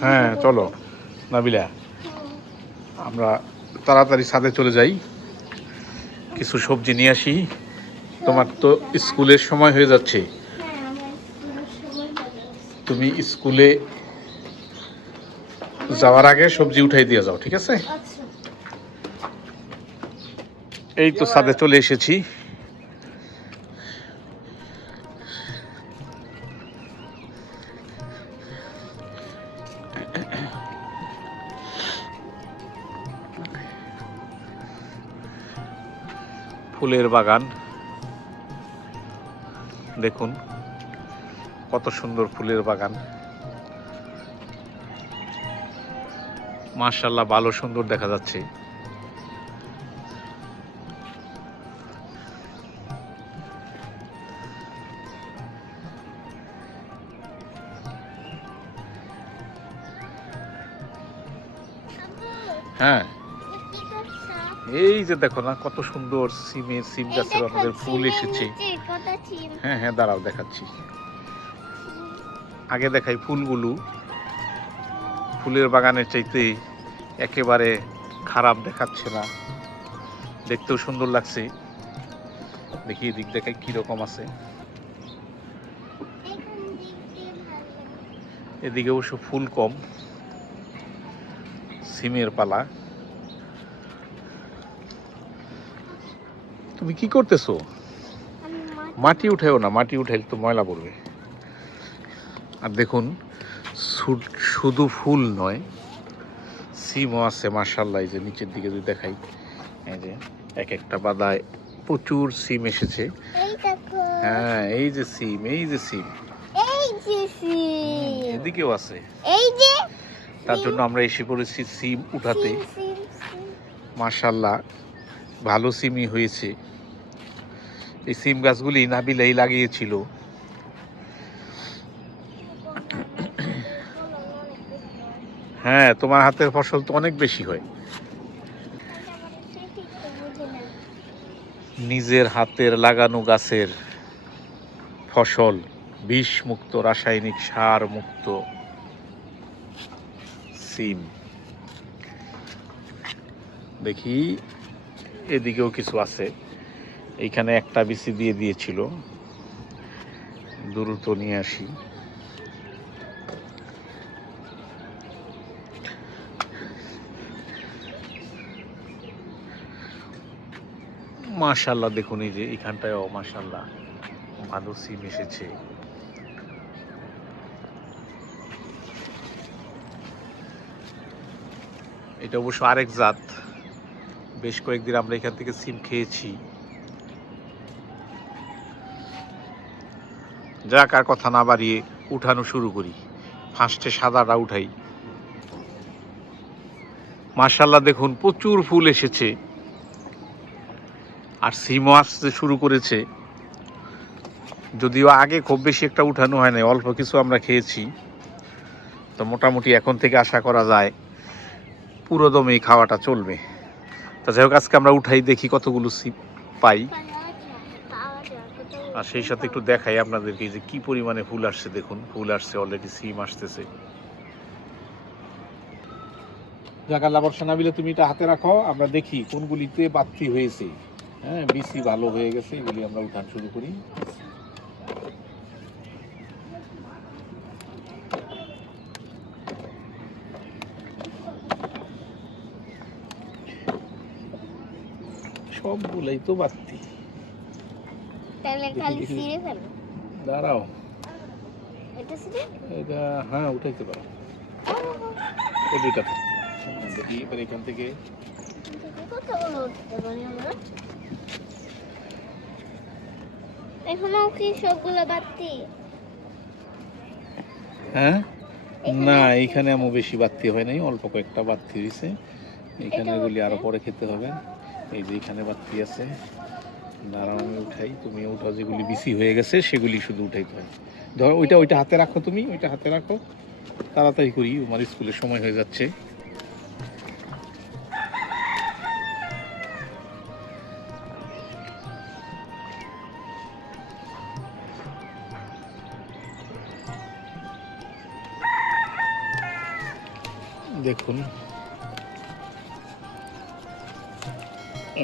হ্যাঁ চলো। নাবিলা আমরা তাড়াতাড়ি ছাদে চলে যাই। কিছু সবজি নিয়ে আসি। তোমার তো স্কুলের সময় হয়ে যাচ্ছে। তুমি স্কুলে যাওয়ার আগে সবজি উঠাই দিয়ে যাও ঠিক আছে? আচ্ছা। এই তো ছাদে চলে এসেছি। ফুলের বাগান। দেখুন কত সুন্দর ফুলের বাগান। মার্শাল্লাহ ভালো সুন্দর দেখা যাচ্ছে। হ্যাঁ? এই যে দেখো না কত সুন্দর সিমের সিম গাছের আমাদের ফুল এসেছে। হ্যাঁ হ্যাঁ দাঁড়াও দেখাচ্ছি। আগে দেখাই ফুলগুলো। ফুলের বাগানের চাইতে একেবারে খারাপ দেখাচ্ছে না। দেখতেও সুন্দর লাগছে। দেখি এদিক দেখাই কীরকম আছে। এদিকে অবশ্য ফুল কম। সিমের পালা। তুমি কি করতেছো? মাটি উঠেও না মাটি উঠাইলে তো ময়লা পড়বে। আর দেখুন শুধু ফুল নয় সিমও আছে মার্শাল্লাহ এই যে নিচের দিকে যদি দেখাই এই যে এক একটা বাদায় প্রচুর সিম এসেছে। হ্যাঁ এই যে সিম এই যে সিম। এদিকেও আছে। তার জন্য আমরা এসে পড়েছি সিম উঠাতে। মার্শাল্লাহ ভালো সিমই হয়েছে। এই সিম গাছগুলি নাবিলাই লাগিয়েছিল। হ্যাঁ তোমার হাতের ফসল তো অনেক বেশি হয়। নিজের হাতের লাগানো গাছের ফসল বিষ মুক্ত রাসায়নিক সার মুক্ত সিম। দেখি, এদিকেও কিছু আছে। এইখানে একটা বিসি দিয়ে দিয়েছিল। দ্রুত নিয়ে আসি। মাশাল্লাহ দেখুন এই যে এখানটায় মাশাল্লাহ ভালো সিম এসেছে। এটা অবশ্য আরেক জাত। বেশ কয়েকদিন আমরা এখান থেকে সিম খেয়েছি। যাক কথা না বাড়িয়ে উঠানো শুরু করি। ফার্স্টে সাদাটা উঠাই। মার্শাল্লাহ দেখুন, প্রচুর ফুল এসেছে। আর সিমও আসতে শুরু করেছে। যদিও আগে খুব বেশি একটা উঠানো হয় না অল্প কিছু আমরা খেয়েছি। তো মোটামুটি এখন থেকে আশা করা যায়, পুরো দমেই খাওয়াটা চলবে। তা যাই হোক, আজকে আমরা উঠাই দেখি কতগুলো সিম পাই। আর সেই সাথে একটু দেখাই আপনাদেরকে যে কি পরিমাণে ফুল আসছে দেখুন। ফুল আসছে অলরেডি সিম আসতেছে। যাক, আল্লাহ বর্ষা না তুমি এটা হাতে রাখো। আমরা দেখি কোনগুলিতে বাত্তি হয়েছে। হ্যাঁ বিসি ভালো হয়ে গেছে, এগুলি আমরা উঠান শুরু করি। সবগুলাই তো বাত্তি তাহলে খালি ছিঁড়ে ফেলো। দাঁড়াও। এটা ছিঁড়ে এটা হ্যাঁ উঠাইতে পারো। দেখি এবার এখান থেকে। এখনও কি সবগুলো হ্যাঁ? এখানে না আমার বেশি হয় নাই অল্প কয়েকটা হয়েছে এখানে আরও পরে খেতে হবে। এই যে এখানে বাড়তি আছে। দাঁড়াও, উঠাই। তুমি উঠাও, যেগুলি বেশি হয়ে গেছে, সেগুলি শুধু উঠাইতে হয় ধরো, ওইটা ওইটা হাতে রাখো তুমি, ওইটা হাতে রাখো। তাড়াতাড়ি করি আমার স্কুলের সময় হয়ে যাচ্ছে। দেখুন,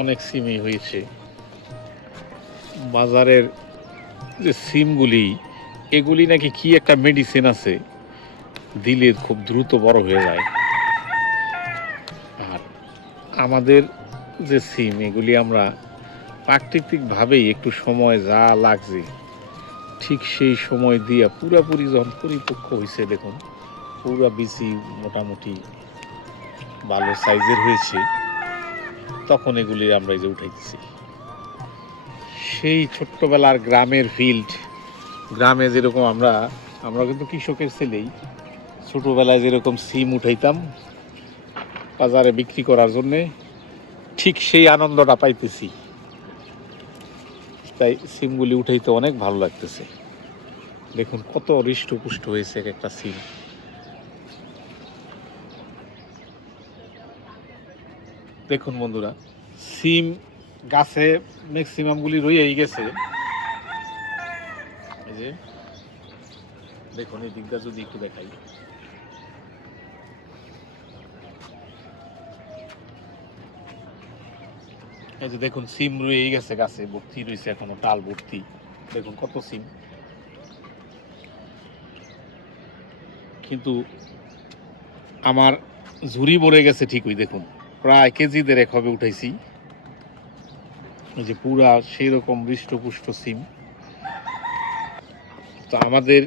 অনেক সিমই হয়েছে। বাজারের যে সিমগুলি, এগুলি নাকি কি একটা মেডিসিন আছে? দিলে খুব দ্রুত বড় হয়ে যায়। আর আমাদের যে সিম, এগুলি আমরা প্রাকৃতিকভাবেই একটু সময় যা লাগছে, ঠিক সেই সময় দিয়ে পুরাপুরি যখন পরিপক্ক হয়েছে দেখুন, পুরা বিচি মোটামুটি ভালো সাইজের হয়েছে, তখন এগুলি আমরা এই যে উঠাইতেছি। সেই ছোট্টবেলার গ্রামের ফিল্ড গ্রামে যেরকম আমরা আমরা কিন্তু কৃষকের ছেলেই। ছোটোবেলায় যেরকম সিম উঠাইতাম বাজারে বিক্রি করার জন্যে, ঠিক সেই আনন্দটা পাইতেছি। তাই সিমগুলি উঠাইতে অনেক ভালো লাগতেছে। দেখুন কত হৃষ্টপুষ্ট হয়েছে এক একটা সিম। দেখুন বন্ধুরা, সিম গাছে ম্যাক্সিমামগুলি রয়েই গেছে। এই যে, দেখুন, এই দিকটা যদি একটু দেখাই। এই যে দেখুন, সিম রয়েই গেছে গাছে, ভর্তি রয়েছে এখনও, ডাল ভর্তি। দেখুন, কত সিম। কিন্তু আমার ঝুরি ভরে গেছে ঠিকই, দেখুন। প্রায় কেজি দেড়েক হবে উঠাইছি। যে পুরা সেই রকম হৃষ্টপুষ্ট সিম। তো আমাদের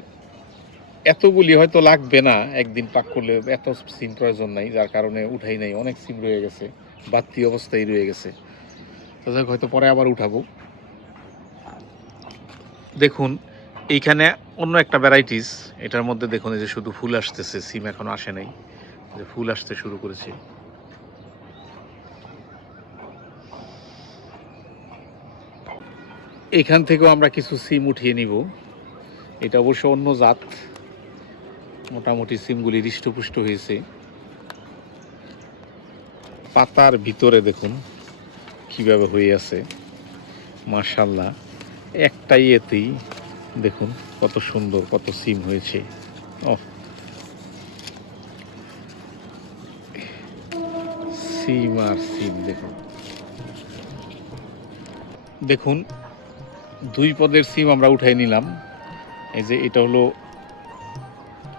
এতগুলি হয়তো লাগবে না একদিন পাক করলে এত সিম প্রয়োজন নাই যার কারণে উঠাই নাই অনেক সিম রয়ে গেছে বাড়তি অবস্থায় রয়ে গেছে। তো যাই হোক, হয়তো পরে আবার উঠাবো। দেখুন এইখানে অন্য একটা ভ্যারাইটিস এটার মধ্যে দেখুন যে শুধু ফুল আসতেছে সিম এখনও আসে নাই। যে ফুল আসতে শুরু করেছে। এখান থেকেও আমরা কিছু সিম উঠিয়ে নিব। এটা অবশ্য অন্য জাত। মোটামুটি সিমগুলি হৃষ্টপুষ্ট হয়েছে। পাতার ভিতরে দেখুন কীভাবে হয়ে আছে। মার্শাল্লাহ একটাই এতেই দেখুন কত সুন্দর, কত সিম হয়েছে। ও সিম আর সিম দেখুন। দেখুন দুই পদের সিম আমরা উঠাই নিলাম। এই যে এটা হলো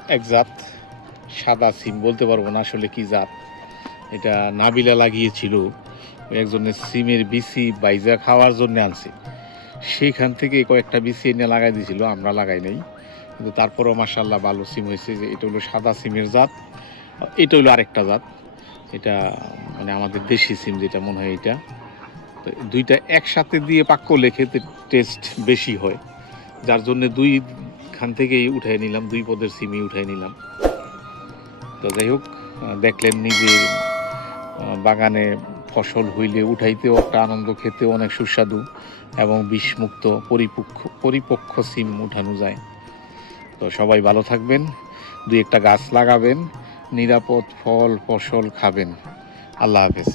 এক জাত, সাদা সিম, বলতে পারব না আসলে কি জাত। এটা নাবিলা লাগিয়েছিল একজনের সিমের বিসি বাইজা খাওয়ার জন্য আনছে। সেইখান থেকে কয়েকটা বিসি এনে লাগাই দিয়েছিল, আমরা লাগাই নাই। কিন্তু তারপরেও মাসাল্লাহ ভালো সিম হয়েছে যে এটা হলো সাদা সিমের জাত, এটা হলো আরেকটা জাত। এটা মানে আমাদের দেশি সিম যেটা মনে হয় এটা। তো দুইটা একসাথে দিয়ে পাক করলে খেতে টেস্ট বেশি হয়। যার জন্য দুই খান থেকেই উঠাই নিলাম, দুই পদের সিমই উঠাই নিলাম। তো যাই হোক দেখলেন নিজে বাগানে ফসল হইলে উঠাইতেও একটা আনন্দ, খেতেও অনেক সুস্বাদু এবং বিষমুক্ত, পরিপক্ষ পরিপক্ষ সিম উঠানো যায়। তো সবাই ভালো থাকবেন, দুই একটা গাছ লাগাবেন, নিরাপদ ফল ফসল খাবেন। আল্লাহ হাফেজ।